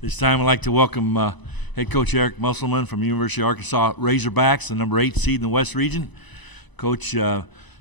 This time I'd like to welcome head coach Eric Musselman from University of Arkansas Razorbacks, the number 8 seed in the West region. Coach,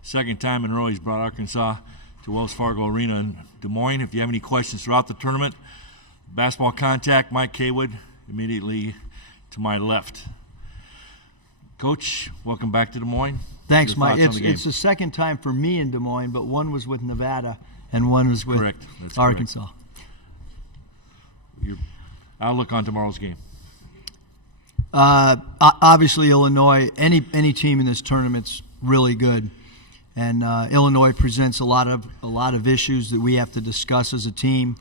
second time in a row he's brought Arkansas to Wells Fargo Arena in Des Moines. If you have any questions throughout the tournament, basketball contact, Mike Kaywood, immediately to my left. Coach, welcome back to Des Moines. Thanks, Mike. It's the second time for me in Des Moines, but one was with Nevada and one was with Arkansas. Correct. Your outlook on tomorrow's game? Obviously, Illinois. Any team in this tournament's really good, and Illinois presents a lot of issues that we have to discuss as a team.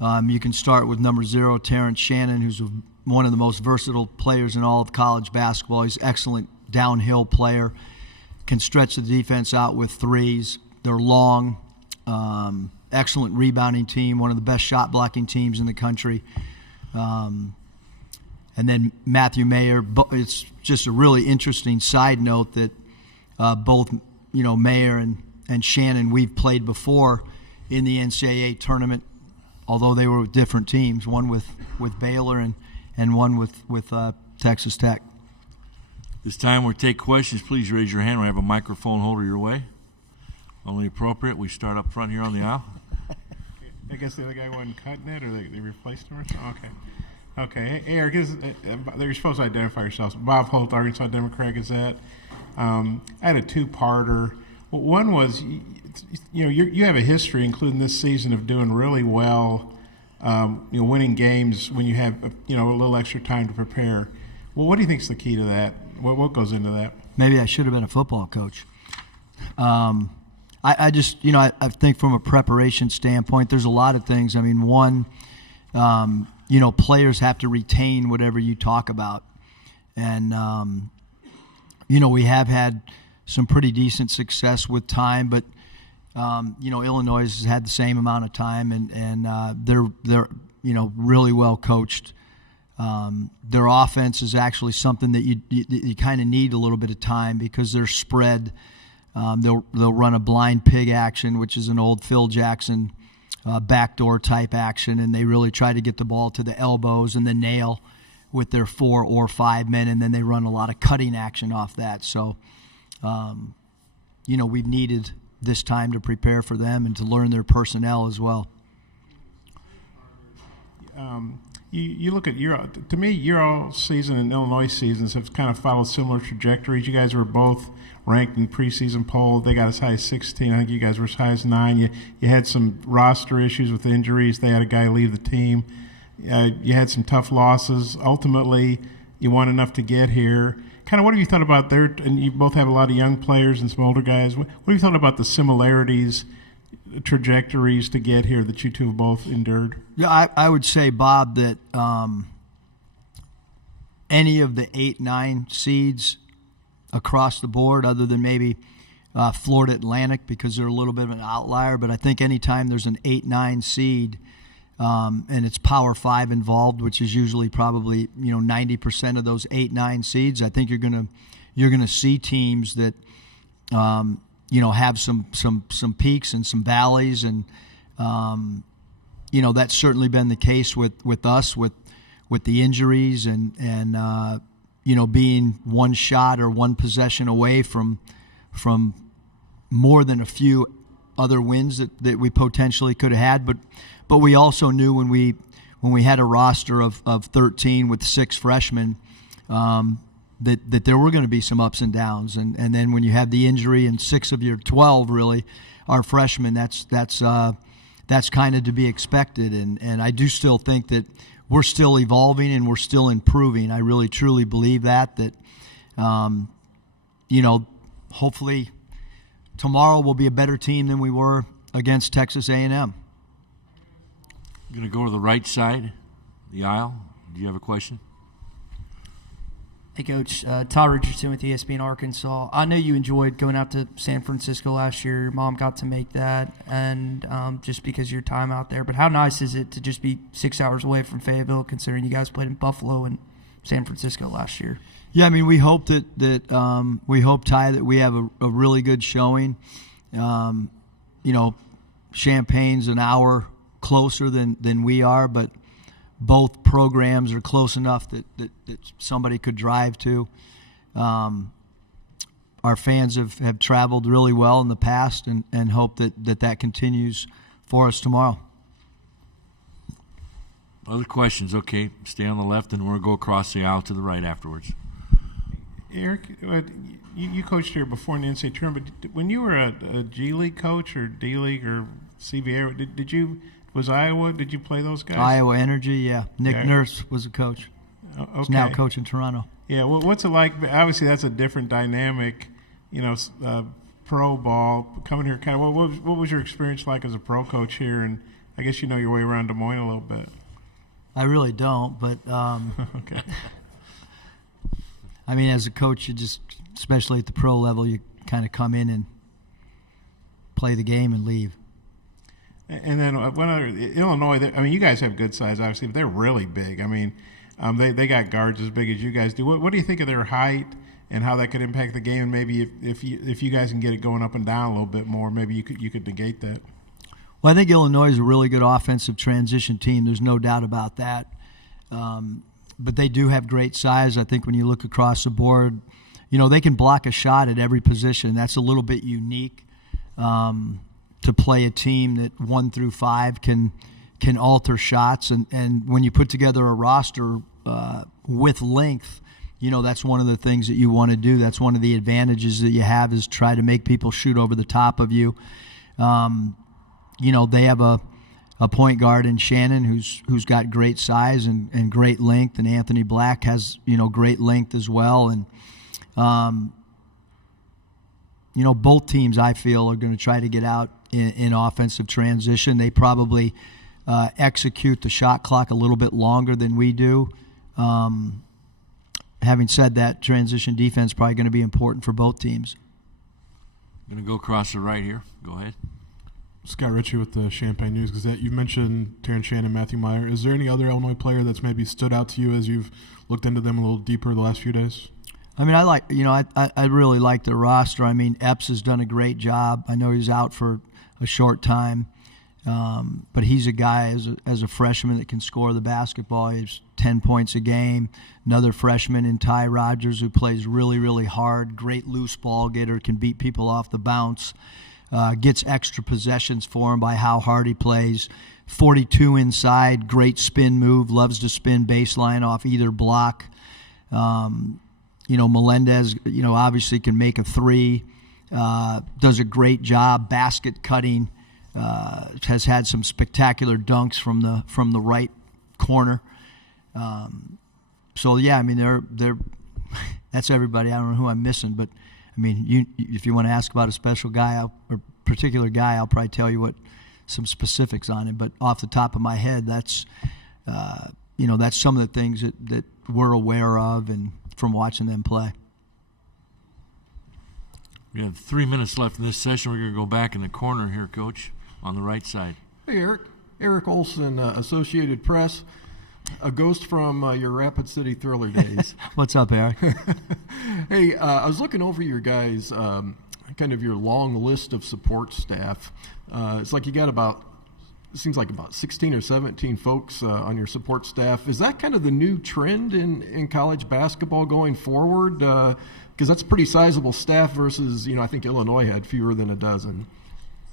You can start with number 0, Terrence Shannon, who's one of the most versatile players in all of college basketball. He's an excellent downhill player, can stretch the defense out with threes. They're long, excellent rebounding team, one of the best shot blocking teams in the country. And then Matthew Mayer. It's just a really interesting side note that both Mayer and Shannon, we've played before in the NCAA tournament, although they were with different teams, one with Baylor and one with Texas Tech. This time we'll take questions. Please raise your hand. We have a microphone holder your way. Only appropriate. We start up front here on the aisle. I guess the other guy wasn't cutting it, or they replaced him or something? Okay. Hey, Eric, you're supposed to identify yourselves. Bob Holt, Arkansas Democrat Gazette. I had a two-parter. One was, you have a history, including this season, of doing really well, winning games when you have a little extra time to prepare. Well, what do you think is the key to that? What goes into that? Maybe I should have been a football coach. I just, I think from a preparation standpoint, there's a lot of things. I mean, one, players have to retain whatever you talk about. And, we have had some pretty decent success with time, but, Illinois has had the same amount of time, and they're really well coached. Their offense is actually something that you kind of need a little bit of time because they're spread. They'll run a blind pig action, which is an old Phil Jackson backdoor type action, and they really try to get the ball to the elbows and the nail with their 4 or 5 men, and then they run a lot of cutting action off that. So, we've needed this time to prepare for them and to learn their personnel as well. You look at your all season and Illinois seasons have kind of followed similar trajectories. You guys were both ranked in preseason poll. They got as high as 16. I think you guys were as high as 9. You had some roster issues with injuries. They had a guy leave the team. You had some tough losses. Ultimately, you won enough to get here. Kind of what have you thought about there? And you both have a lot of young players and some older guys. What have you thought about the similarities, trajectories to get here that you two have both endured? Yeah, I would say, Bob, that any of the 8-9 seeds across the board, other than maybe Florida Atlantic because they're a little bit of an outlier, but I think anytime there's an 8-9 seed and it's Power 5 involved, which is usually probably 90% of those 8-9 seeds, I think you're gonna see teams that have some peaks and some valleys, and that's certainly been the case with us with the injuries and being one shot or one possession away from more than a few other wins that we potentially could have had. But we also knew when we had a roster of 13 with 6 freshmen that there were going to be some ups and downs. And then when you have the injury and 6 of your 12 really are freshmen, that's kind of to be expected. And I do still think that we're still evolving and we're still improving. I really, truly believe that hopefully tomorrow we'll be a better team than we were against Texas A&M. I'm going to go to the right side of the aisle. Do you have a question? Hey, Coach. Todd Richardson with ESPN Arkansas. I know you enjoyed going out to San Francisco last year. Your mom got to make that, and just because of your time out there. But how nice is it to just be 6 hours away from Fayetteville, considering you guys played in Buffalo and San Francisco last year? Yeah, I mean, we hope Ty, that we have a really good showing. Champagne's an hour closer than we are, but both programs are close enough that somebody could drive to. Our fans have traveled really well in the past and hope that continues for us tomorrow. Other questions? Okay, stay on the left, and we'll go across the aisle to the right afterwards. Eric, you coached here before in the NCAA Tournament, but when you were a G League coach or D League or CBA, was Iowa, did you play those guys? Iowa Energy, yeah. Nick Nurse was a coach. Okay. He's now coach in Toronto. Yeah, well, what's it like? Obviously, that's a different dynamic, pro ball. Coming here, kind of, what was your experience like as a pro coach here? And I guess you know your way around Des Moines a little bit. I really don't, but okay. I mean, as a coach, you just, especially at the pro level, you kind of come in and play the game and leave. And then one other, Illinois, you guys have good size, obviously, but they're really big. I mean, they got guards as big as you guys do. What do you think of their height and how that could impact the game? And maybe if you guys can get it going up and down a little bit more, maybe you could negate that. Well, I think Illinois is a really good offensive transition team. There's no doubt about that. But they do have great size. I think when you look across the board, they can block a shot at every position. That's a little bit unique to play a team that 1 through 5 can alter shots. And when you put together a roster with length, that's one of the things that you want to do. That's one of the advantages that you have is try to make people shoot over the top of you. They have a point guard in Shannon who's got great size and great length, and Anthony Black has great length as well. And both teams I feel are going to try to get out in offensive transition. They probably execute the shot clock a little bit longer than we do. Having said that, transition defense is probably going to be important for both teams. I'm going to go across the right here. Go ahead. Scott Richie with the Champaign News-Gazette. You've mentioned Terrence Shannon, Matthew Meyer. Is there any other Illinois player that's maybe stood out to you as you've looked into them a little deeper the last few days? I mean, I really like the roster. I mean, Epps has done a great job. I know he's out for a short time, but he's a guy as a freshman that can score the basketball. He's 10 points a game. Another freshman in Ty Rogers who plays really, really hard. Great loose ball getter, can beat people off the bounce. Gets extra possessions for him by how hard he plays. 42 inside, great spin move, loves to spin baseline off either block. Melendez, obviously can make a three, does a great job basket cutting, has had some spectacular dunks from the right corner. So yeah, I mean they're that's everybody. I don't know who I'm missing, but I mean, if you want to ask about a special guy or particular guy, I'll probably tell you some specifics on him. But off the top of my head, that's that's some of the things that we're aware of and from watching them play. We have 3 minutes left in this session. We're going to go back in the corner here, Coach, on the right side. Hey, Eric Olson, Associated Press. A ghost from your Rapid City Thriller days. What's up, Eric? Hey, I was looking over your guys' kind of your long list of support staff. It's like you got about 16 or 17 folks on your support staff. Is that kind of the new trend in college basketball going forward? Because that's a pretty sizable staff versus, I think Illinois had fewer than a dozen.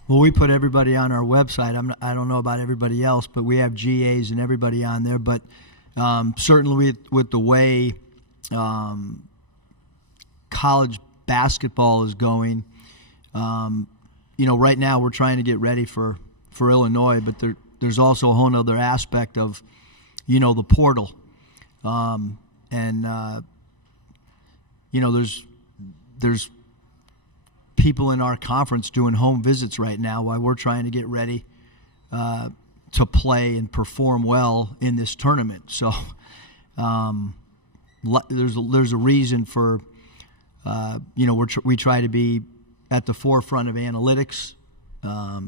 Well, we put everybody on our website. I don't know about everybody else, but we have GAs and everybody on there. But certainly with the way college basketball is going, right now we're trying to get ready for Illinois, but there's also a whole other aspect of, the portal. There's people in our conference doing home visits right now while we're trying to get ready to play and perform well in this tournament. So there's a reason for we try to be at the forefront of analytics.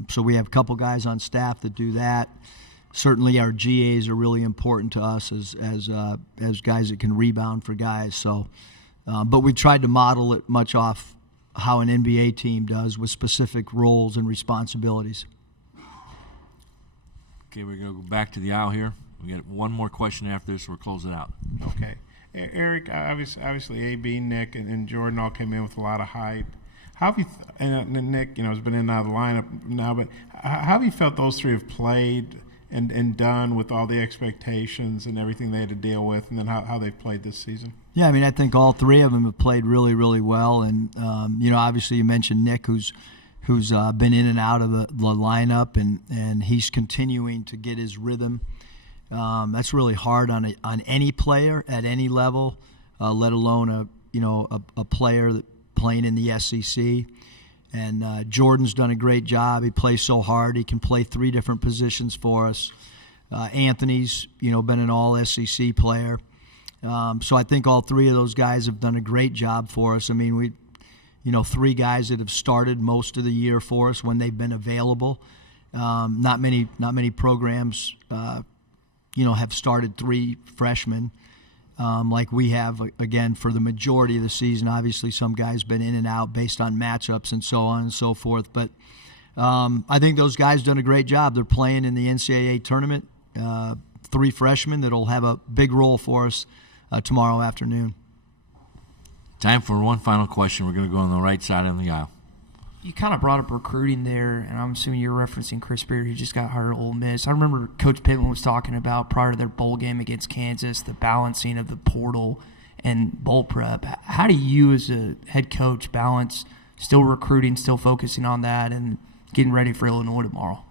So we have a couple guys on staff that do that. Certainly our GAs are really important to us as guys that can rebound for guys. So, but we've tried to model it much off how an NBA team does with specific roles and responsibilities. Okay, we're going to go back to the aisle here. We got one more question after this. We'll close it out. Okay. Eric, obviously AB, Nick, and Jordan all came in with a lot of hype. How have you and Nick, has been in and out of the lineup now, but how have you felt those three have played and done with all the expectations and everything they had to deal with, and then how they've played this season? Yeah, I mean, I think all three of them have played really, really well, and obviously you mentioned Nick, who's been in and out of the lineup, and he's continuing to get his rhythm. That's really hard on any player at any level, let alone a player that playing in the SEC. And Jordan's done a great job. He plays so hard. He can play three different positions for us. Anthony's been an all SEC player. So I think all three of those guys have done a great job for us. I mean, we three guys that have started most of the year for us when they've been available. Not many programs have started three freshmen like we have, again, for the majority of the season. Obviously, some guys been in and out based on matchups and so on and so forth. But I think those guys done a great job. They're playing in the NCAA Tournament, three freshmen that'll have a big role for us tomorrow afternoon. Time for one final question. We're going to go on the right side of the aisle. You kind of brought up recruiting there, and I'm assuming you're referencing Chris Beard, who just got hired at Ole Miss. I remember Coach Pittman was talking about prior to their bowl game against Kansas, the balancing of the portal and bowl prep. How do you as a head coach balance still recruiting, still focusing on that, and getting ready for Illinois tomorrow?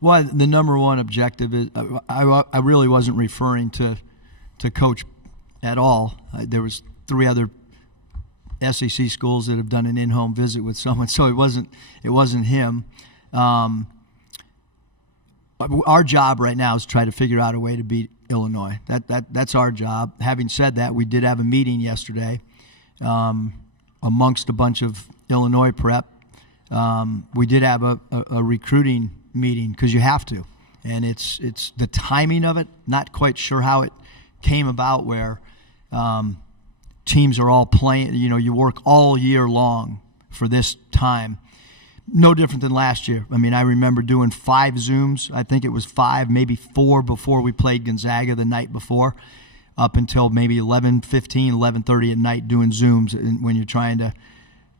Well, the number one objective is I really wasn't referring to Coach at all. There was three other SEC schools that have done an in-home visit with someone, so it wasn't him. Our job right now is to try to figure out a way to beat Illinois. That's our job. Having said that, we did have a meeting yesterday amongst a bunch of Illinois prep. We did have a recruiting meeting because you have to, and it's the timing of it. Not quite sure how it came about where. Teams are all playing, you work all year long for this time. No different than last year. I mean, I remember doing 5 Zooms. I think it was 5, maybe 4 before we played Gonzaga the night before, up until maybe 11:15, 11:30 at night doing Zooms when you're trying to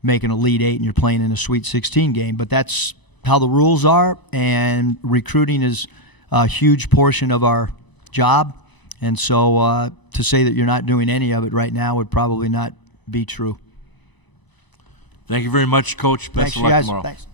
make an Elite 8 and you're playing in a Sweet 16 game. But that's how the rules are, and recruiting is a huge portion of our job. And so to say that you're not doing any of it right now would probably not be true. Thank you very much, Coach. Best of luck tomorrow. Thanks.